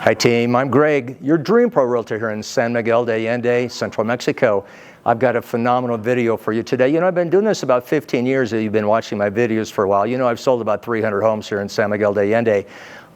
Hi team, I'm Greg, your Dream Pro Realtor here in San Miguel de Allende, Central Mexico. I've got a phenomenal video for you today. You know, I've been doing this about 15 years. You've been watching my videos for a while. You know, I've sold about 300 homes here in San Miguel de Allende,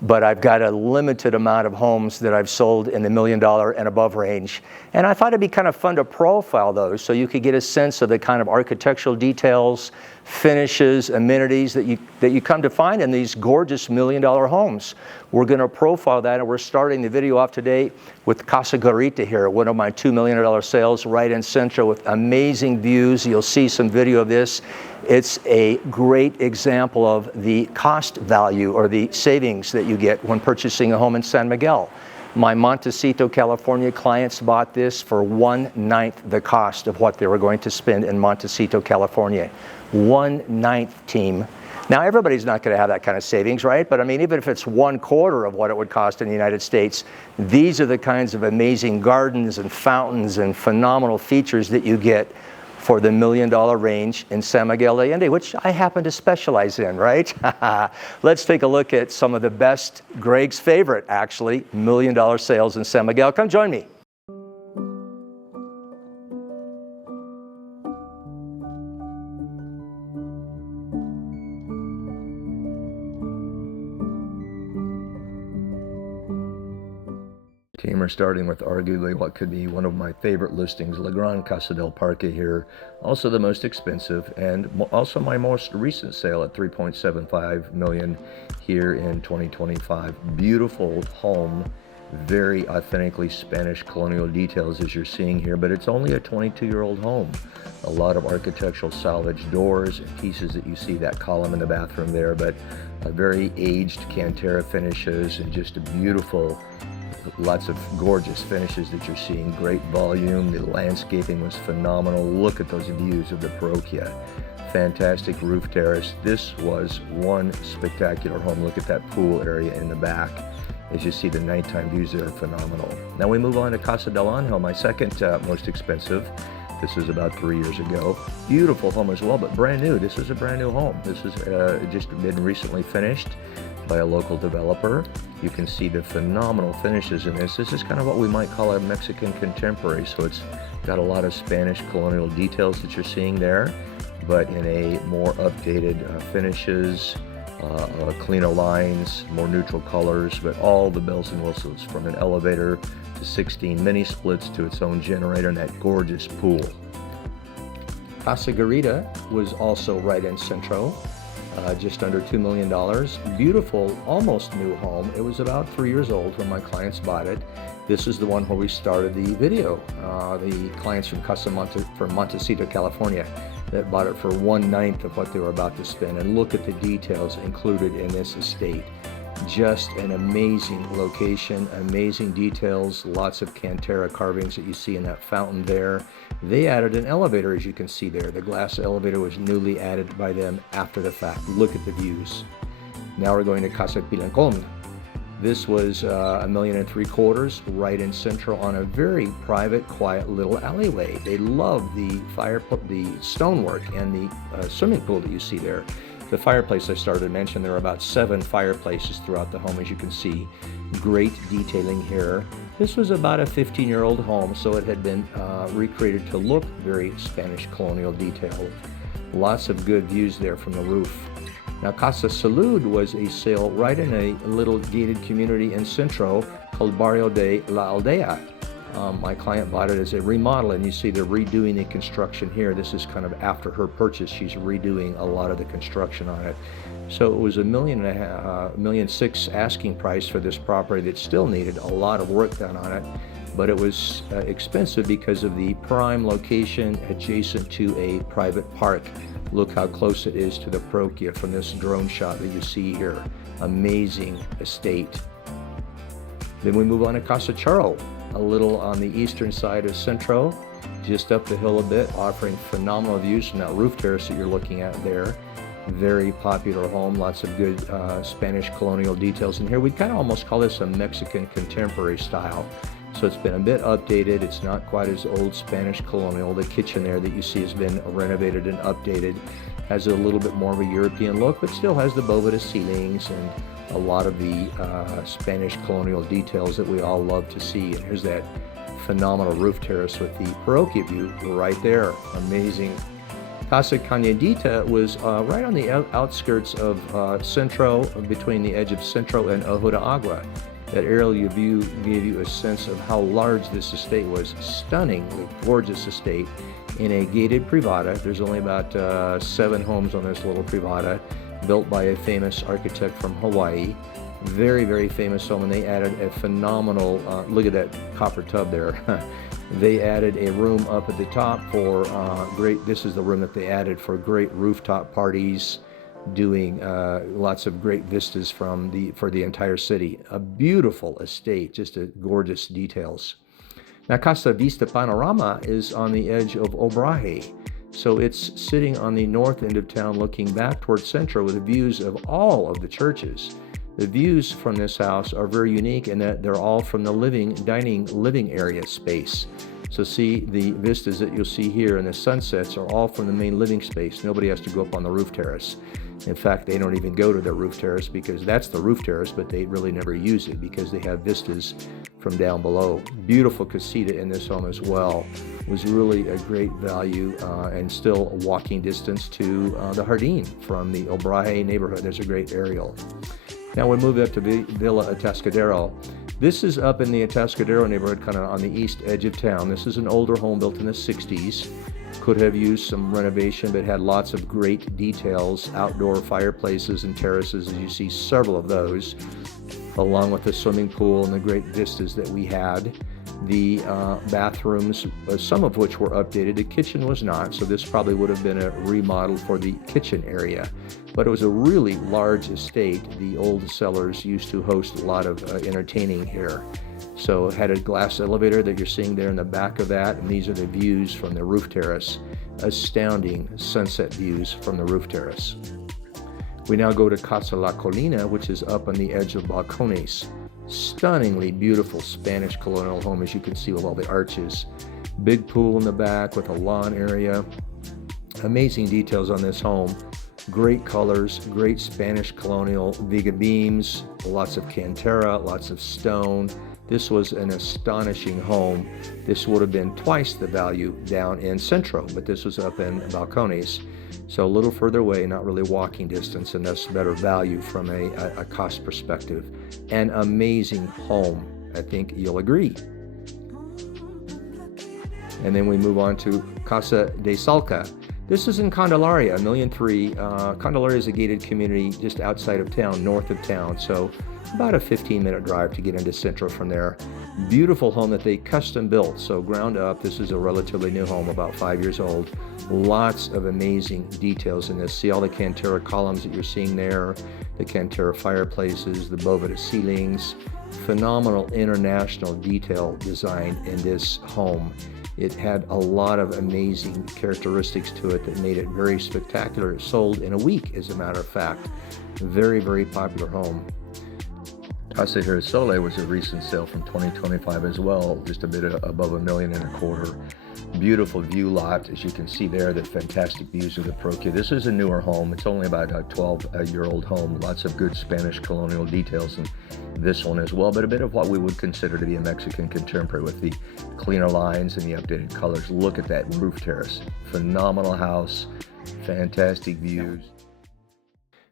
but I've got a limited amount of homes that I've sold in the $1 million and above range. And I thought it'd be kind of fun to profile those so you could get a sense of the kind of architectural details, finishes, amenities that you come to find in these gorgeous $1 million homes. We're going to profile that, and we're starting the video off today with Casa Garita here, one of my $2 million sales right in Central with amazing views. You'll see some video of this. It's a great example of the cost value or the savings that you get when purchasing a home in San Miguel. My Montecito, California clients bought this for 1/9 the cost of what they were going to spend in Montecito, California. 1/9, team. Now, everybody's not going to have that kind of savings, right? But I mean, even if it's 1/4 of what it would cost in the United States, these are the kinds of amazing gardens and fountains and phenomenal features that you get for the $1 million range in San Miguel de Allende, which I happen to specialize in, right? Let's take a look at some of the best, Greg's favorite, actually, $1 million sales in San Miguel. Come join me. Team, we're starting with arguably what could be one of my favorite listings, Gran Casa del Parque here. Also the most expensive, and also my most recent sale at $3.75 million here in 2025. Beautiful home, very authentically Spanish colonial details as you're seeing here, but it's only a 22-year-old home. A lot of architectural salvage doors and pieces that you see, that column in the bathroom there, but a very aged Cantera finishes and just a beautiful, lots of gorgeous finishes that you're seeing. Great volume. The landscaping was phenomenal. Look at those views of the parroquia. Fantastic roof terrace. This was one spectacular home. Look at that pool area in the back. As you see, the nighttime views there are phenomenal. Now we move on to Casa del Angel, my second most expensive. This was about 3 years ago. Beautiful home as well, but brand new. This is a brand new home. This is just been recently finished by a local developer. You can see the phenomenal finishes in this. This is kind of what we might call a Mexican contemporary, so it's got a lot of Spanish colonial details that you're seeing there, but in a more updated finishes, cleaner lines, more neutral colors, but all the bells and whistles, from an elevator to 16 mini splits to its own generator and that gorgeous pool. Casa Garita was also right in Centro. Just under $2 million. Beautiful, almost new home. It was about 3 years old when my clients bought it. This is the one where we started the video. The clients from Montecito, California, that bought it for 1/9 of what they were about to spend. And look at the details included in this estate. Just an amazing location, amazing details, lots of Cantera carvings that you see in that fountain there. They added an elevator, as you can see there. The glass elevator was newly added by them after the fact. Look at the views. Now we're going to Casa Pilancón. This was $1.75 million right in Central on a very private, quiet little alleyway. They love the stonework and the swimming pool that you see there. The fireplace I started to mention, there are about 7 fireplaces throughout the home, as you can see. Great detailing here. This was about a 15-year-old home, so it had been recreated to look very Spanish colonial detail. Lots of good views there from the roof. Now, Casa Salud was a sale right in a little gated community in Centro called Barrio de la Aldea. My client bought it as a remodel, and you see they're redoing the construction here. This is kind of after her purchase. She's redoing a lot of the construction on it. So it was $1.6 million asking price for this property that still needed a lot of work done on it, but it was expensive because of the prime location adjacent to a private park. Look how close it is to the parroquia from this drone shot that you see here. Amazing estate. Then we move on to Casa Chorro, a little on the eastern side of Centro, just up the hill a bit, offering phenomenal views from that roof terrace that you're looking at there. Very popular home, lots of good Spanish colonial details in here. We kind of almost call this a Mexican contemporary style. So it's been a bit updated. It's not quite as old Spanish colonial. The kitchen there that you see has been renovated and updated. Has a little bit more of a European look, but still has the Boveda ceilings and a lot of the Spanish colonial details that we all love to see. And here's that phenomenal roof terrace with the parroquia view right there. Amazing. Casa Cañadita was right on the outskirts of Centro, between the edge of Centro and Ojo de Agua. That aerial view gave you a sense of how large this estate was. Stunningly gorgeous estate in a gated privada. There's only about 7 homes on this little privada, built by a famous architect from Hawaii. Very, very famous home, and they added a phenomenal, look at that copper tub there. They added a room up at the top for this is the room that they added for great rooftop parties, doing lots of great vistas for the entire city. A beautiful estate, just a gorgeous details. Now, Casa Vista Panorama is on the edge of Obraje. So it's sitting on the north end of town looking back towards Centro with views of all of the churches. The views from this house are very unique in that they're all from the living area space. So see, the vistas that you'll see here and the sunsets are all from the main living space. Nobody has to go up on the roof terrace. In fact, they don't even go to the roof terrace because that's the roof terrace, but they really never use it because they have vistas from down below. Beautiful casita in this home as well. Was really a great value and still a walking distance to the Jardín from the Obraje neighborhood. There's a great aerial. Now we move up to Villa Atascadero. This is up in the Atascadero neighborhood, kind of on the east edge of town. This is an older home built in the 60s. Could have used some renovation, but had lots of great details, outdoor fireplaces and terraces, as you see several of those, along with the swimming pool and the great vistas that we had. The bathrooms, some of which were updated. The kitchen was not, so this probably would have been a remodel for the kitchen area. But it was a really large estate. The old cellars used to host a lot of entertaining here. So it had a glass elevator that you're seeing there in the back of that, and these are the views from the roof terrace. Astounding sunset views from the roof terrace. We now go to Casa La Colina, which is up on the edge of Balcones. Stunningly beautiful Spanish colonial home, as you can see, with all the arches. Big pool in the back with a lawn area. Amazing details on this home. Great colors, great Spanish colonial viga beams, lots of cantera, lots of stone. This was an astonishing home. This would have been twice the value down in Centro, but this was up in Balcones. So a little further away, not really walking distance, and thus better value from a cost perspective. An amazing home, I think you'll agree. And then we move on to Casa Deska. This is in Candelaria, 1,000,003. Candelaria is a gated community just outside of town, north of town. So about a 15-minute drive to get into Centro from there. Beautiful home that they custom built, so ground up. This is a relatively new home, about 5 years old. Lots of amazing details in this. See all the cantera columns that you're seeing there, the cantera fireplaces, the boveda ceilings. Phenomenal international detail design in this home. It had a lot of amazing characteristics to it that made it very spectacular. It sold in a week, as a matter of fact. Very, very popular home. Casa Girasole was a recent sale from 2025 as well, just a bit above $1.25 million. Beautiful view lot, as you can see there, the fantastic views of the Parque. This is a newer home. It's only about a 12-year-old home. Lots of good Spanish colonial details in this one as well, but a bit of what we would consider to be a Mexican contemporary with the cleaner lines and the updated colors. Look at that roof terrace. Phenomenal house, fantastic views.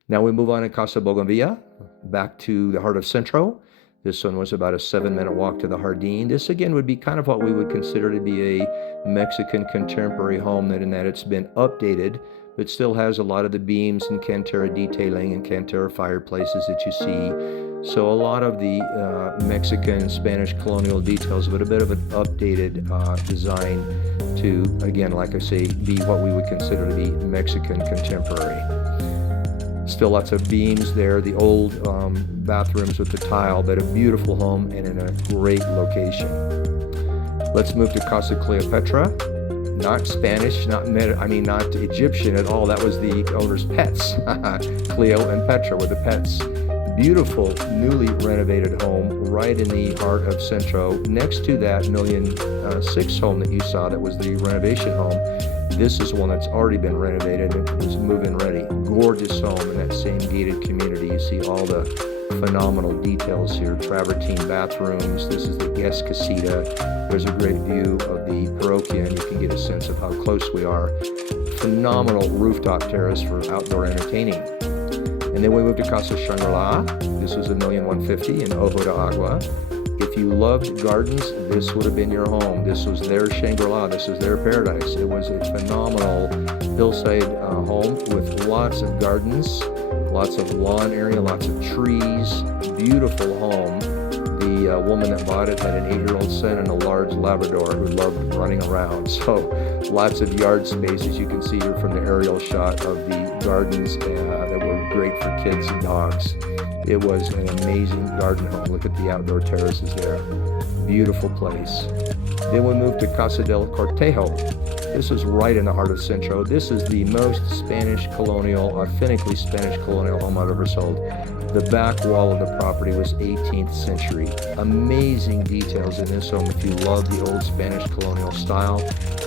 Now we move on to Casa Bougainvillea, back to the heart of Centro. This one was about a 7-minute walk to the Jardín. This again would be kind of what we would consider to be a Mexican contemporary home, that in that it's been updated, but still has a lot of the beams and cantera detailing and cantera fireplaces that you see. So a lot of the Mexican, Spanish colonial details, but a bit of an updated design to, again, like I say, be what we would consider to be Mexican contemporary. Still lots of beams there, the old bathrooms with the tile, but a beautiful home and in a great location. Let's move to Casa Cleopatra. Not Spanish, not Egyptian at all. That was the owner's pets. Cleo and Petra were the pets. Beautiful, newly renovated home right in the heart of Centro. Next to that $1.6 million home that you saw that was the renovation home, this is one that's already been renovated and is move-in ready. Gorgeous home in that same gated community. You see all the phenomenal details here. Travertine bathrooms. This is the guest casita. There's a great view of the parroquia, and you can get a sense of how close we are. Phenomenal rooftop terrace for outdoor entertaining. And then we moved to Casa Shangri-la. This was $1,150,000 in Ojo de Agua. If you loved gardens, this would have been your home. This was their Shangri-La. This was their paradise. It was a phenomenal hillside home with lots of gardens, lots of lawn area, lots of trees. Beautiful home. The woman that bought it had an 8-year-old son and a large Labrador who loved running around. So lots of yard space, as you can see here from the aerial shot of the gardens that were great for kids and dogs. It was an amazing garden home. Look at the outdoor terraces there. Beautiful place. Then we moved to Casa del Cortejo. This is right in the heart of Centro. This is the most Spanish colonial, authentically Spanish colonial home I've ever sold. The back wall of the property was 18th century. Amazing details in this home. If you love the old Spanish colonial style,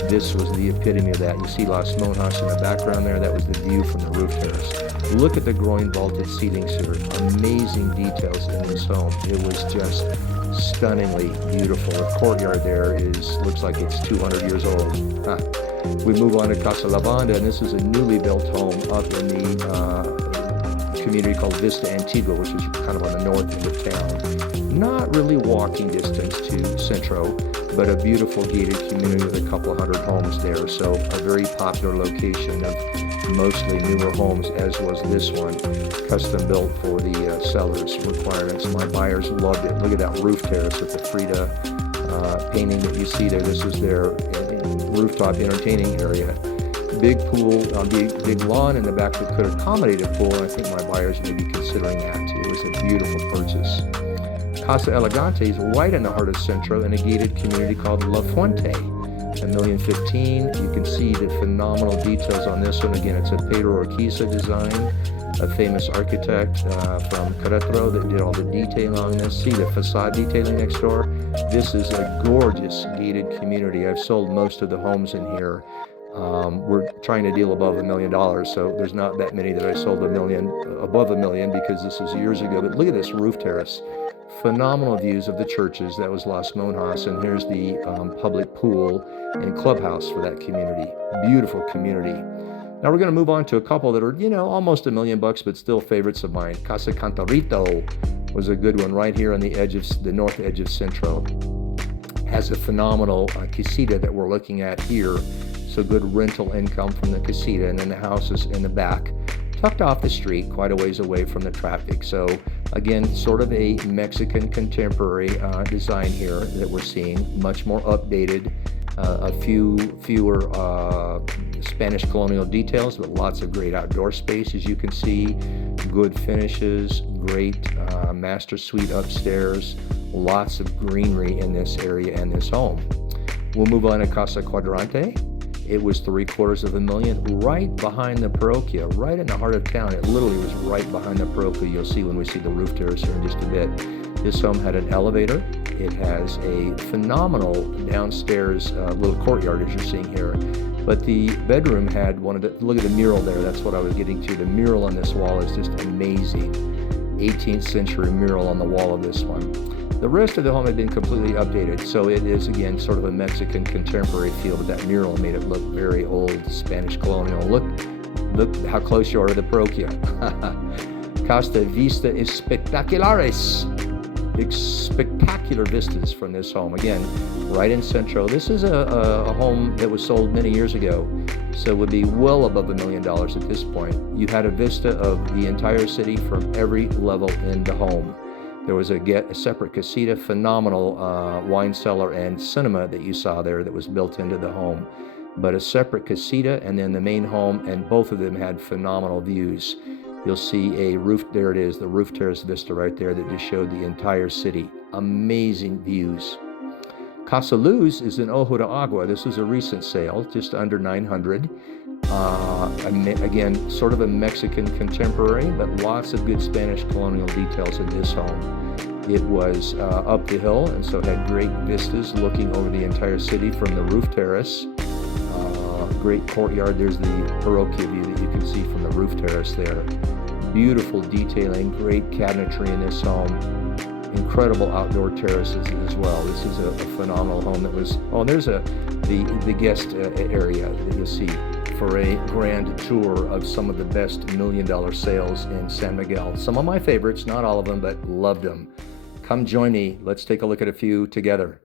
this was the epitome of that. You see Las Monjas in the background there. That was the view from the roof terrace. Look at the groin vaulted ceilings here. Amazing details in this home. It was just stunningly beautiful. The courtyard there looks like it's 200 years old. We move on to Casa Lavanda, and this is a newly built home up in the community called Vista Antigua, which is kind of on the north end of town. Not really walking distance to Centro, but a beautiful gated community with a couple of hundred homes there. So a very popular location of mostly newer homes, as was this one, custom built for the sellers' requirements. My buyers loved it. Look at that roof terrace with the Frida painting that you see there. This is their rooftop entertaining area. Big pool, big lawn in the back that could accommodate a pool, and I think my buyers may be considering that too. It was a beautiful purchase. Casa Elegante is right in the heart of Centro in a gated community called La Fuente. $1,015,000. You can see the phenomenal details on this one. Again, it's a Pedro Urquiza design, a famous architect from Querétaro that did all the detailing on this. See the facade detailing next door? This is a gorgeous gated community. I've sold most of the homes in here. We're trying to deal above $1 million, so there's not that many that I sold above $1 million, because this is years ago. But look at this roof terrace. Phenomenal views of the churches. That was Las Monjas, and here's the public pool and clubhouse for that community. Beautiful community. Now we're going to move on to a couple that are, almost $1 million, but still favorites of mine. Casa Cantarito was a good one right here on the edge of the north edge of Centro. Has a phenomenal casita that we're looking at here. So good rental income from the casita, and then the house is in the back, tucked off the street, quite a ways away from the traffic. So again, sort of a Mexican contemporary design here that we're seeing, much more updated, fewer Spanish colonial details, but lots of great outdoor space, as you can see. Good finishes, great master suite upstairs, lots of greenery in this area and this home. We'll move on to Casa Quadrante. It was $750,000, right behind the parroquia, right in the heart of town. It literally was right behind the parroquia. You'll see when we see the roof terrace here in just a bit. This home had an elevator. It has a phenomenal downstairs little courtyard, as you're seeing here. But the bedroom had look at the mural there. That's what I was getting to. The mural on this wall is just amazing. 18th century mural on the wall of this one. The rest of the home had been completely updated, so it is, again, sort of a Mexican contemporary feel, but that mural made it look very old Spanish colonial. Look how close you are to the parroquia. Casa Vista Espectaculares. Spectacular vistas from this home. Again, right in Centro. This is a home that was sold many years ago, so it would be well above $1 million at this point. You had a vista of the entire city from every level in the home. There was a separate casita, phenomenal wine cellar and cinema that you saw there that was built into the home. But a separate casita and then the main home, and both of them had phenomenal views. You'll see a roof, there it is, the roof terrace vista right there that just showed the entire city. Amazing views. Casa Luz is in Ojo de Agua. This was a recent sale, just under $900,000. Again, sort of a Mexican contemporary, but lots of good Spanish colonial details in this home. It was up the hill, and so had great vistas looking over the entire city from the roof terrace. Great courtyard. There's the parroquia view that you can see from the roof terrace there. Beautiful detailing, great cabinetry in this home. Incredible outdoor terraces as well. This is a phenomenal home that was, oh, there's the guest area that you'll see for a grand tour of some of the best $1 million sales in San Miguel. Some of my favorites, not all of them, but loved them. Come join me. Let's take a look at a few together.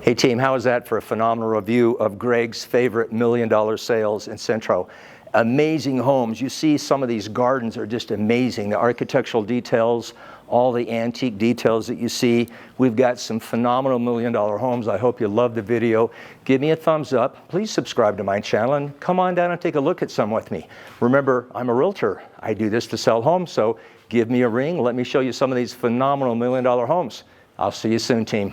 Hey team, how is that for a phenomenal review of Greg's favorite $1 million sales in Centro? Amazing homes. You see some of these gardens are just amazing. The architectural details, all the antique details that you see. We've got some phenomenal $1 million homes. I hope you love the video. Give me a thumbs up. Please subscribe to my channel and come on down and take a look at some with me. Remember, I'm a realtor. I do this to sell homes, so give me a ring. Let me show you some of these phenomenal $1 million homes. I'll see you soon, team.